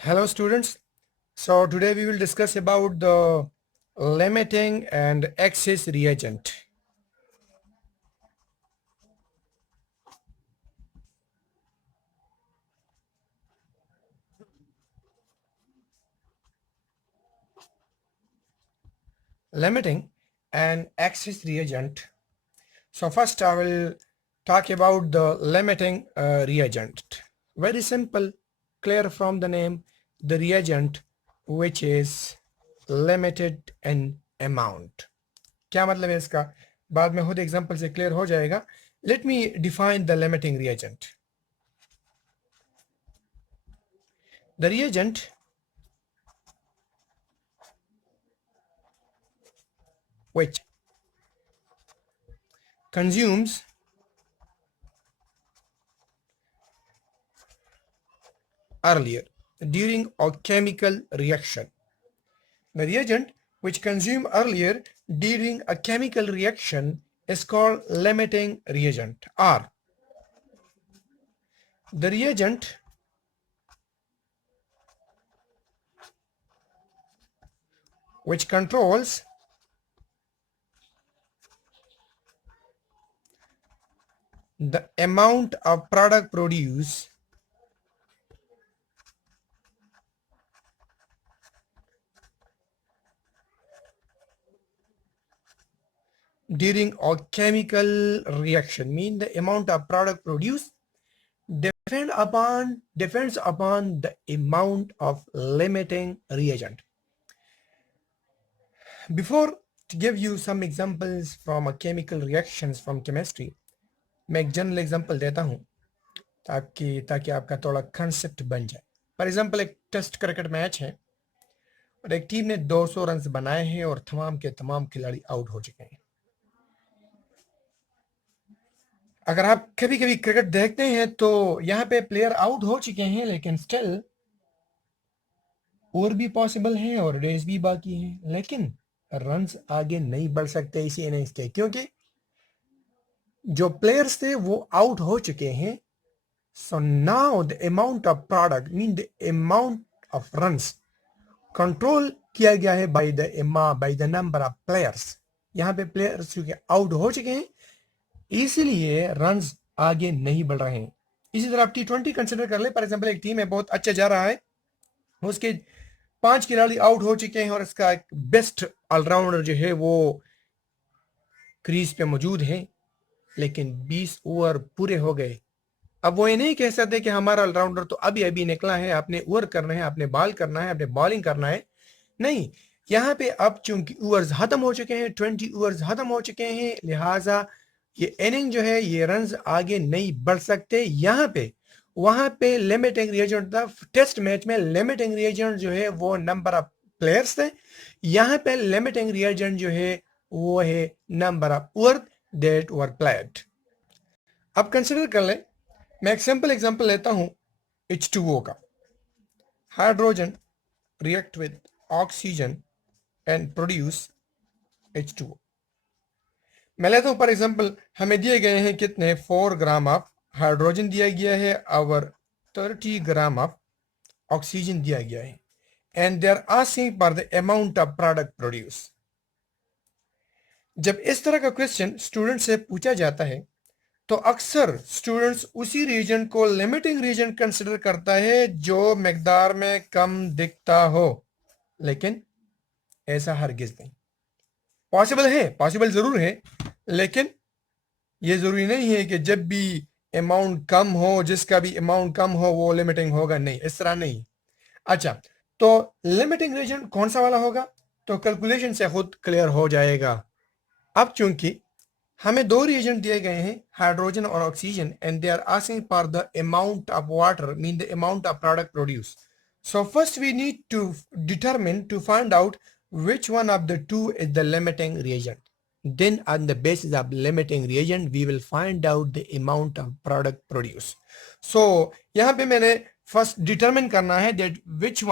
Hello students. So today we will discuss about the limiting and excess reagent. Limiting and excess reagent. So first I will talk about the limiting reagent. Very simple, clear from the name, the reagent which is limited in amount. क्या मतलब है इसका? बाद में खुद example से clear हो जाएगा. Let me define the limiting reagent. The reagent which consumes earlier during a chemical reaction. The reagent which consume earlier during a chemical reaction is called limiting reagent. Or the reagent which controls the amount of product produced during a chemical reaction, mean the amount of product produced depends upon the amount of limiting reagent. Before to give you some examples from a chemical reactions from chemistry, मैं एक general example देता हूं ताकि आपका थोड़ा concept बन जाए. For example एक टेस्ट क्रिकेट मैच है और एक टीम ने 200 रन बनाए हैं और तमाम के तमाम खिलाड़ी आउट हो चुके हैं. अगर आप कभी कभी क्रिकेट देखते हैं तो यहाँ पे प्लेयर आउट हो चुके हैं लेकिन स्टिल और भी पॉसिबल है और रेस भी बाकी है, लेकिन रन्स आगे नहीं बढ़ सकते इसी इनिंग्स के, क्योंकि जो प्लेयर्स थे वो आउट हो चुके हैं. So now the amount of product mean the amount of runs control किया गया है by the number of players. यहाँ पे प्लेयर्स क्योंकि आउट हो चुके हैं इसीलिए रन्स आगे नहीं बढ़ रहे हैं. इसी तरह आप T20 कंसिडर कर ले. फॉर एग्जांपल एक टीम है बहुत अच्छा जा रहा है, उसके 5 खिलाड़ी आउट हो चुके हैं और इसका एक बेस्ट ऑलराउंडर जो है वो क्रीज पे मौजूद है, लेकिन 20 ओवर पूरे हो गए. अब वो ये नहीं कह सकते कि हमारा ऑलराउंडर तो अभी अभी निकला है, आपने ओवर करना है, आपने बॉल करना है, आपने बॉलिंग करना है. नहीं, यहाँ पे अब चूंकि ओवर्स खत्म हो चुके हैं, 20 ओवर्स खत्म हो चुके हैं, लिहाजा ये इनिंग जो है ये रन्स आगे नहीं बढ़ सकते. यहाँ पे वहां पे लिमिटिंग रिएजेंट था. टेस्ट मैच में लिमिटिंग रिएजेंट जो है वो नंबर ऑफ प्लेयर्स थे. यहाँ पे लिमिटिंग रिएजेंट जो है वो है number of over that were played. अब कंसिडर कर ले, मैं एक सिंपल एग्जांपल लेता हूं H2O का. Hydrogen react with oxygen and produce H2O. मैं लेता हूं फॉर एग्जांपल, हमें दिए गए हैं कितने 4 ग्राम ऑफ हाइड्रोजन दिया गया है और 30 ग्राम ऑफ ऑक्सीजन दिया गया है, and they are asking for the amount of product produce. जब इस तरह का क्वेश्चन स्टूडेंट से पूछा जाता है तो अक्सर स्टूडेंट्स उसी रीजन को लिमिटिंग रीजन कंसिडर करता है जो मकदार में कम दिखता हो, लेकिन ऐसा हरगिज नहीं. पॉसिबल है, पॉसिबल जरूर है, लेकिन ये जरूरी नहीं है कि जब भी अमाउंट कम हो, जिसका भी अमाउंट कम हो वो लिमिटिंग होगा. नहीं, इस तरह नहीं. अच्छा, तो लिमिटिंग रीजन कौन सा वाला होगा तो कैलकुलेशन से खुद क्लियर हो जाएगा. अब चूंकि हमें 2 रिएजेंट दिए गए हैं, हाइड्रोजन और oxygen, and they are asking for the amount of water mean the amount of product produce. So first we need to determine to find out which one of the two is the limiting reagent. Then on the basis of limiting reagent we will find out the amount of product produced. So यहाँ पे मैंने first determine करना है that which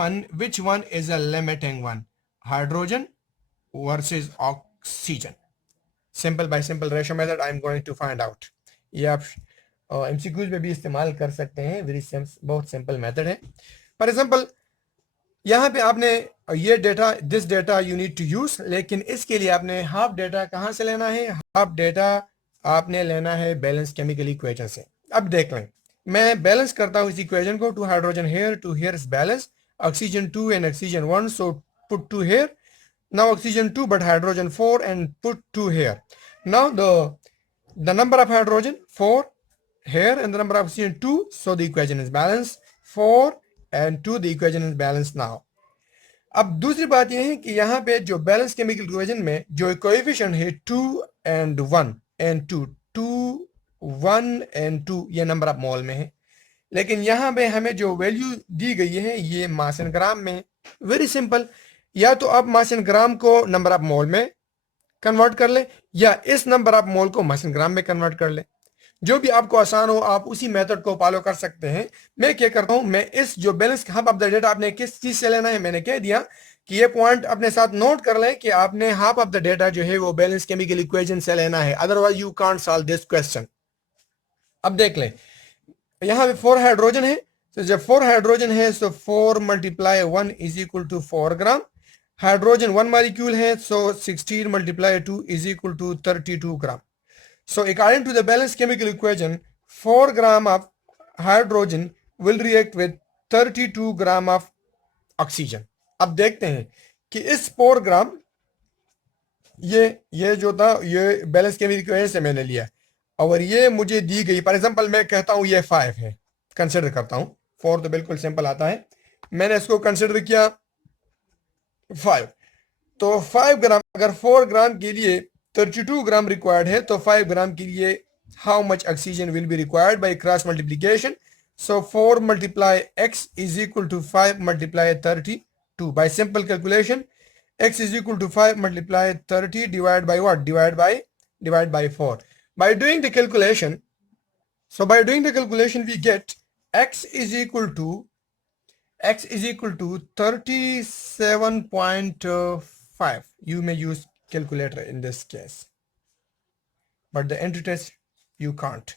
one is a limiting one, hydrogen versus oxygen. Simple by simple ratio method I am going to find out. ये आप MCQs में भी इस्तेमाल कर सकते हैं. वेरी बहुत सिंपल मेथड है. फॉर एग्जांपल यहाँ पे आपने ये data, this data you need to use, लेकिन इसके लिए आपने हाफ डेटा कहाँ से लेना है? हाफ डेटा आपने लेना है बैलेंस केमिकल इक्वेशन से। अब देख लें, मैं बैलेंस करता हूँ इस इक्वेशन को, 2 hydrogen here, 2 here is balance, oxygen 2 and oxygen 1, so put 2 here, now oxygen 2 but hydrogen 4 and put 2 here. Now the number of hydrogen 4 here and the number of oxygen 2, so the equation is balanced, 4 and 2, the equation is balanced now. अब दूसरी बात यह है कि यहाँ पे जो balance chemical equation में जो कोएफिशिएंट है 2 and 1 and 2, 2 1 and 2 ये नंबर ऑफ मोल में है, लेकिन यहाँ पे हमें जो वैल्यू दी गई है ये मास एंड ग्राम में। वेरी सिंपल, या तो आप मास एंड ग्राम को नंबर ऑफ मोल में कन्वर्ट कर ले, या इस नंबर ऑफ मोल को मास एंड ग्राम में कन्वर्ट कर ले, जो भी आपको आसान हो आप उसी मेथड को फॉलो कर सकते हैं। मैं क्या करता हूं, मैं इस जो balance half of the data आपने किस चीज से लेना है मैंने कह दिया कि ये पॉइंट अपने साथ नोट कर लें कि आपने हाफ ऑफ द डेटा जो है वो बैलेंस केमिकल इक्वेशन से लेना है, otherwise you can't solve this question. अब देख लें, यहाँ पे 4 हाइड्रोजन है, तो जब 4 हाइड्रोजन है तो 4 multiply 1 is equal to 4 gram. Hydrogen 1 molecule है, so 16 multiply 2 is equal to 32 gram. So according to the balanced chemical equation, 4 gram of hydrogen will react with 32 gram of oxygen. अब देखते हैं कि इस 4 ग्राम ये जो था ये बैलेंस केमिकल इक्वेशन से मैंने लिया, और ये मुझे दी गई, फॉर एग्जांपल मैं कहता हूं ये 5 है, कंसिडर करता हूं, 4 तो बिल्कुल सिंपल आता है, मैंने इसको कंसिडर किया 5, तो 5 ग्राम, अगर 4 ग्राम के लिए 32 ग्राम रिक्वायर्ड है तो 5 ग्राम के लिए how much oxygen will be required by cross multiplication. So 4 multiply x is equal to 5 multiply 32 by simple calculation. x is equal to 5 multiply 30 divide by what? Divide by 4। By doing the calculation, so by doing the calculation we get x is equal to 37.5. You may use calculator in this case, but the entry test you can't.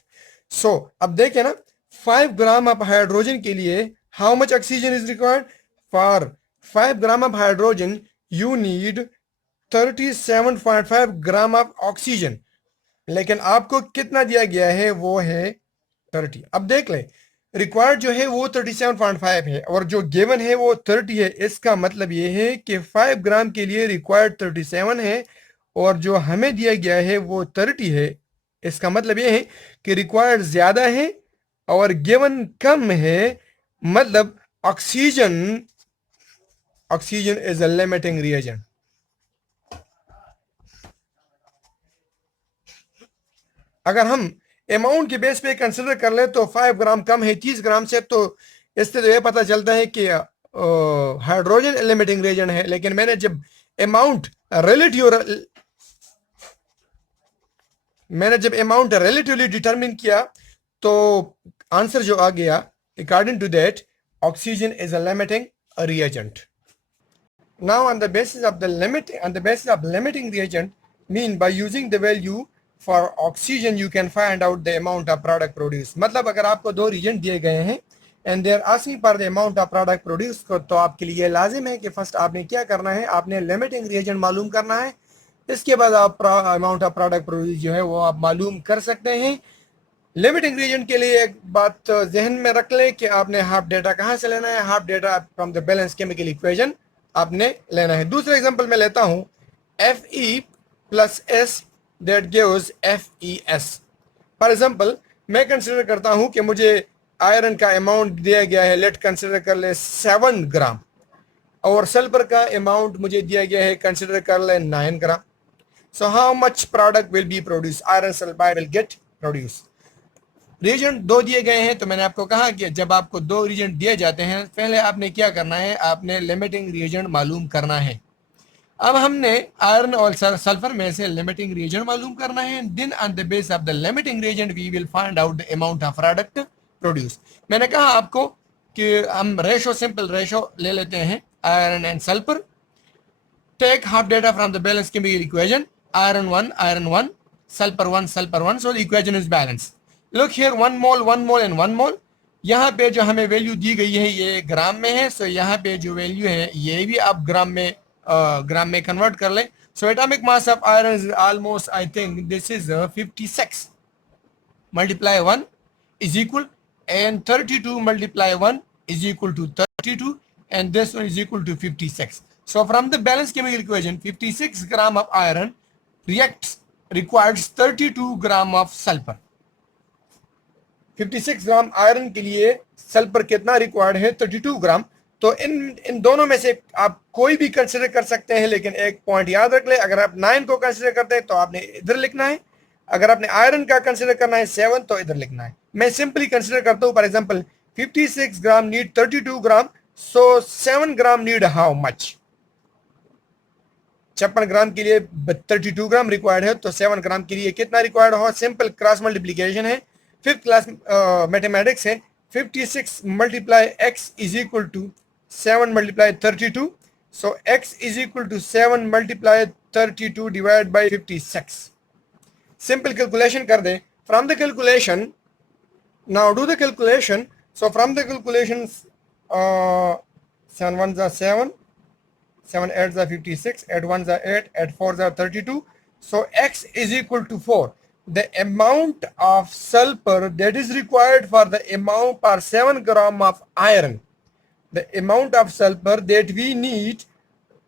So अब देखें ना, 5 gram of hydrogen के लिए how much oxygen is required? For 5 gram of hydrogen you need 37.5 gram of oxygen, लेकिन आपको कितना दिया गया है? वो है 30। अब देख लें, रिक्वायर्ड जो है वो 37.5 है और जो गिवन है वो 30 है। इसका मतलब ये है कि 5 ग्राम के लिए रिक्वायर्ड 37 है और जो हमें दिया गया है वो 30 है। इसका मतलब ये है कि रिक्वायर्ड ज्यादा है और गिवन कम है, मतलब oxygen is a limiting reagent. अगर हम अमाउंट के बेस पे कंसिडर कर ले तो 5 ग्राम कम है 30 ग्राम से, तो इससे तो ये पता चलता है कि हाइड्रोजन लिमिटिंग रिएजेंट है। लेकिन मैंने जब अमाउंट रिलेटिवली डिटरमिन किया तो आंसर जो आ गया, according to that oxygen is a limiting reagent. Now on the basis of limiting reagent mean by using the value for oxygen you can find out the amount of product produce. मतलब अगर आपको 2 reagent दिए गए हैं and they are asking for the amount of product produce, तो आपके लिए लाजिम है कि फर्स्ट आपने क्या करना है, आपने लिमिटिंग रिएजेंट मालूम करना है। इसके बाद आप अमाउंट ऑफ प्रोडक्ट प्रोड्यूस जो है वो आप मालूम कर सकते हैं। लिमिटिंग रिएजेंट के लिए एक बात जहन में रख लें कि आपने हाफ डेटा कहाँ से लेना है? Half data from the balance chemical equation आपने लेना है। दूसरा एग्जांपल मैं लेता हूं, Fe plus S that gives FeS। For example मैं कंसिडर करता हूं कि मुझे आयरन का अमाउंट दिया गया है, लेट कंसिडर कर ले 7 ग्राम, और सल्फर का अमाउंट मुझे दिया गया है, कंसिडर कर ले 9 ग्राम। So how much product will be produce? Iron sulphide will get produce. Reagent 2 दिए गए हैं, तो मैंने आपको कहा कि जब आपको 2 रिएजेंट दिए जाते हैं पहले आपने क्या करना है, आपने लिमिटिंग रिएजेंट मालूम करना है। अब हमने आयरन और सल्फर में से लिमिटिंग रिएजेंट मालूम करना है। Then on the base of the limiting reagent we will find out the amount of product produce. मैंने कहा आपको कि हम सिंपल रेशो ले लेते हैं, iron and sulphur. Take half data from the balance chemical equation, iron 1, sulfur 1, so the equation is balanced. Look here, 1 mole and 1 mole. यहाँ पे जो हमें वैल्यू दी गई है ये ग्राम में है, सो यहाँ पे जो वैल्यू है ये भी आप ग्राम में कन्वर्ट कर लें. So atomic mass of iron is almost, I think this is 56 multiply 1 is equal, and 32 multiply 1 is equal to 32, and this one is equal to 56. So from the balanced chemical equation, 56 gram of iron requires 32 gram of sulfur. 56 gram iron के लिए sulphur कितना required है? 32 ग्राम. तो इन दोनों में से आप कोई भी कंसिडर कर सकते हैं, लेकिन एक पॉइंट याद रख ले, अगर आप 9 को कंसिडर करते हैं तो आपने इधर लिखना है, अगर आपने आयरन का कंसिडर करना है 7 तो इधर लिखना है. मैं सिंपली कंसिडर करता हूं, for example 56 gram need 32 gram, so 7 gram need how much? 56 ग्राम के लिए 32 ग्राम रिक्वायर्ड है, तो 7 ग्राम के लिए कितना रिक्वायर्ड हो? सिंपल क्रॉस मल्टीप्लीकेशन है, 5th क्लास मैथमेटिक्स है. 56 multiply x is equal to 7 multiply 32, so x is equal to 7 multiply 32 divide by 56. Simple calculation कर दे. From the calculation, now do the calculation. So from the calculation, 7 1 7, 7 8 56, 8 1 8, 8 4 32. So x is equal to 4. The amount of sulfur that is required for the amount for 7 gram of iron, the amount of sulfur that we need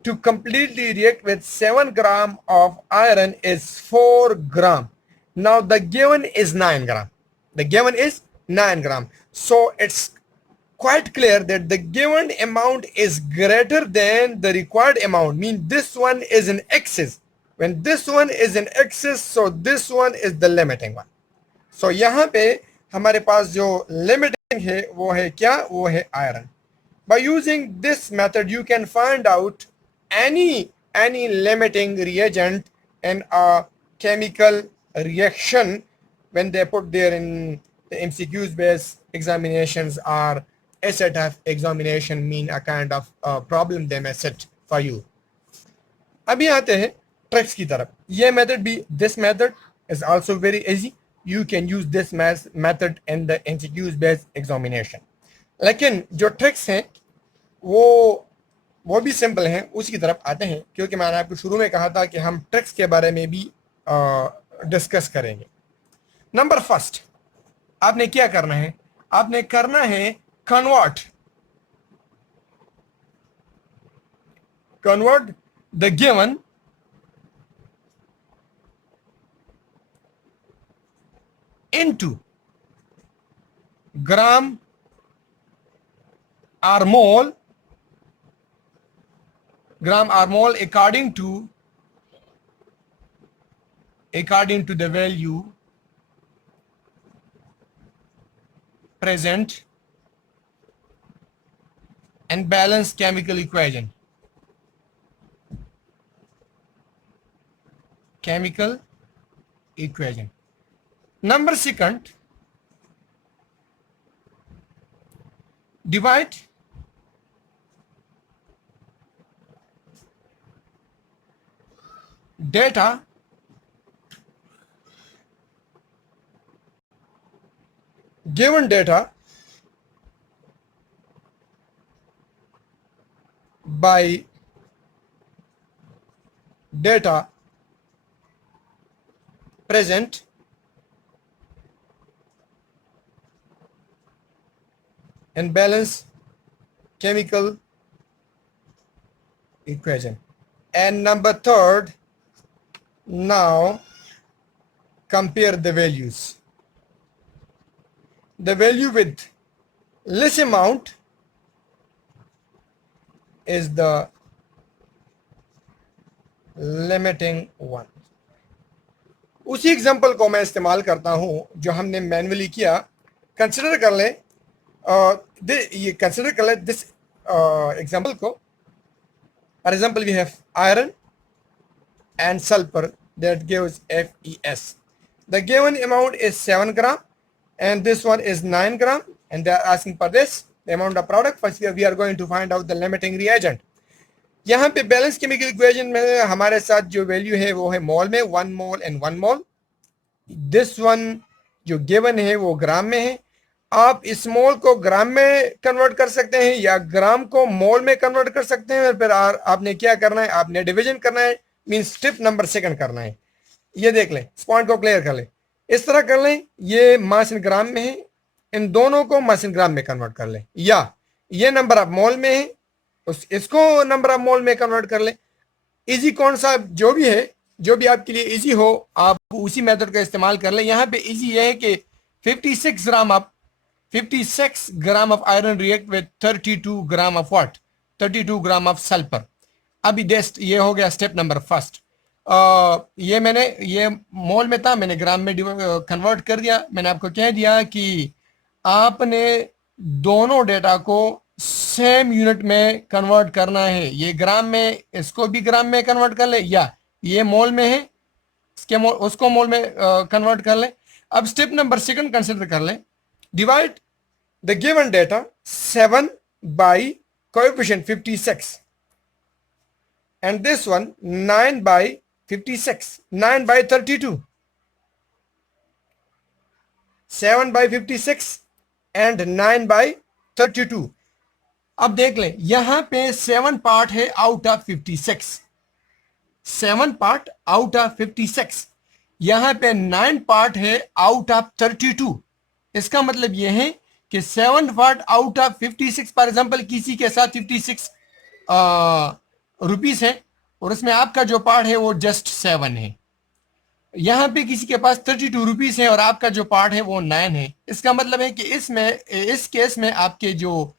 to completely react with 7 gram of iron is 4 gram. Now the given is 9 gram. The given is 9 gram. So it's quite clear that the given amount is greater than the required amount. Mean this one is in excess. When this one is in excess, so this one is the limiting one. So यहाँ पे हमारे पास जो limiting है वो है क्या? वो है iron. By using this method, you can find out any limiting reagent in a chemical reaction when they put there in the MCQs based examinations or SAT examination, mean a kind of problem they may set for you. अभी आते हैं tricks की तरफ. ये method भी, this method is also very easy. You can use this method in the MCQs based examination. लेकिन जो tricks हैं वो भी सिंपल हैं. उसी की तरफ आते हैं, क्योंकि मैंने आपको शुरू में कहा था कि हम ट्रिक्स के बारे में भी डिस्कस करेंगे. नंबर फर्स्ट, आपने क्या करना है? आपने करना है convert the given into gram or mole according to the value present and balanced chemical equation. Number second, divide data given data by data present and balance chemical equation. And number third, now compare the values. The value with less amount is the limiting one. उसी example को मैं इस्तेमाल करता हूं जो हमने manually किया. Consider कर लें, ये कंसिडर कर लें दिस एग्जाम्पल को. For example we have iron and sulfur that gives FeS. The given amount is 7 gram and this one is 9 gram, and they are asking for this the amount of product. First we are going to find out the limiting reagent. यहाँ पे balance chemical equation में हमारे साथ जो value है वो है मोल में, 1 mole and 1 mole. This one जो गिवन है वो ग्राम में है. आप इस मोल को ग्राम में कन्वर्ट कर सकते हैं या ग्राम को मोल में कन्वर्ट कर सकते हैं। फिर आपने क्या करना है, आपने डिवीजन करना है, मीन स्टेप नंबर सेकंड करना है। ये देख लें, इस पॉइंट को क्लियर कर लें, इस तरह कर लें। ये मास इन ग्राम में है, इन दोनों को मास इन ग्राम में कन्वर्ट कर लें, या ये नंबर ऑफ मोल में है, इसको नंबर ऑफ मोल में कन्वर्ट कर लें। इजी कौन सा, जो भी है, जो भी आपके लिए इजी हो, आप उसी मेथड का इस्तेमाल कर लें। यहाँ पे इजी ये है कि 56 gram of iron react with 32 gram of what, 32 gram of sulphur. अभी ये हो गया स्टेप नंबर फर्स्ट। ये मैंने, ये मोल में था, मैंने ग्राम में कन्वर्ट कर दिया। मैंने आपको कह दिया कि आपने दोनों डेटा को सेम यूनिट में कन्वर्ट करना है। ये ग्राम में, इसको भी ग्राम में कन्वर्ट कर ले, या ये मोल में है, इसके मोल, उसको मोल में कन्वर्ट कर ले। अब स्टेप नंबर सेकंड कंसिडर कर ले। Divide the given data 7 by coefficient 56 and this one 9 by 56, 9 by 32, 7 by 56 and 9 by 32। अब देख लें, यहां पे 7 पार्ट है out of 56, 7 part out of 56, यहां पे 9 पार्ट है आउट ऑफ 32। इसका मतलब यह है कि 7 part out of 56, for example किसी के साथ 56 रुपीस है और उसमें आपका जो पार्ट है वो जस्ट 7 है। यहां पे किसी के पास 32 रुपीस है और आपका जो पार्ट है वो 9 है। इसका मतलब है कि इस केस में आपके जो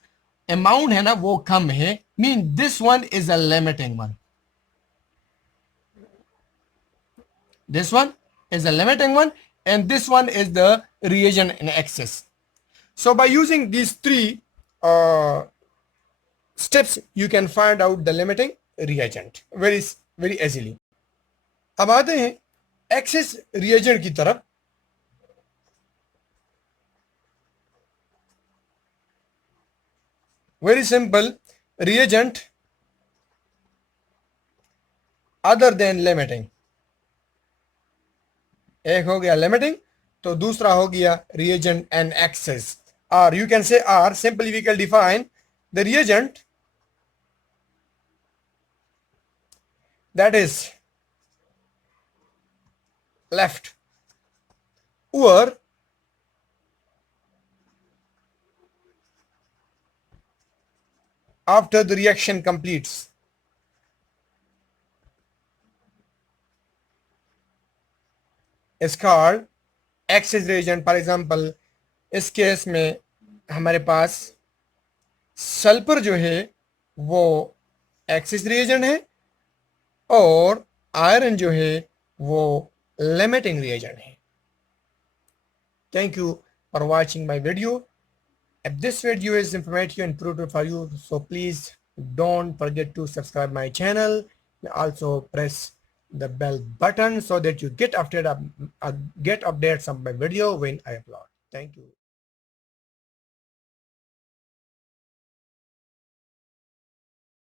अमाउंट है ना वो कम है, mean this one is a limiting one, this one is a limiting one and this one is the reagent in excess. So by using these three steps you can find out the limiting reagent very easily. अब आते हैं excess reagent की तरफ। very simple reagent other than limiting, एक हो गया limiting तो दूसरा हो गया reagent and excess, or you can say R, simply we can define the reagent that is left over after the reaction completes is called excess reagent। For example इस case में हमारे पास सल्फर जो है वो एक्सेस रिएजेंट है और iron जो है वो लिमिटिंग रिएजेंट है। Thank you for watching my video. If this video is informative and fruitful for you, so please don't forget to subscribe my channel and also press the bell button so that you get updates of my video when I upload. Thank you.